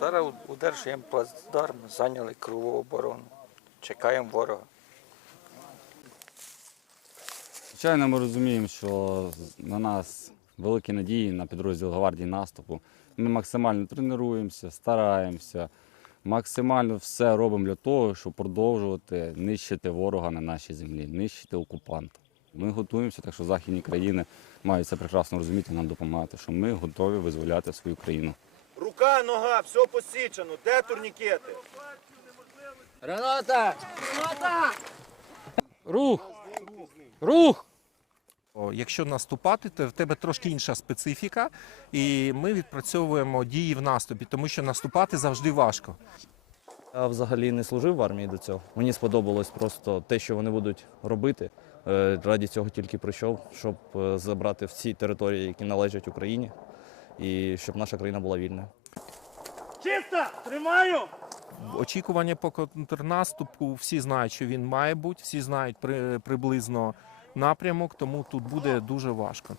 Зараз удержуємо плацдарм, зайняли кругову оборону. Чекаємо ворога. Звичайно, ми розуміємо, що на нас великі надії на підрозділ гвардії наступу. Ми максимально тренуємося, стараємося, максимально все робимо для того, щоб продовжувати нищити ворога на нашій землі, нищити окупанта. Ми готуємося, так що західні країни мають це прекрасно розуміти, нам допомагати, що ми готові визволяти свою країну. Рука, нога, все посічено. Де турнікети? Рената, Рух! Рух! Якщо наступати, то в тебе трошки інша специфіка, і ми відпрацьовуємо дії в наступі, тому що наступати завжди важко. Я взагалі не служив в армії до цього. Мені сподобалось просто те, що вони будуть робити. Е, Раді цього тільки прийшов, щоб е, забрати всі території, які належать Україні, і щоб наша країна була вільною. Очікування по контрнаступу всі знають, що він має бути, всі знають при, приблизно напрямок, тому тут буде дуже важко.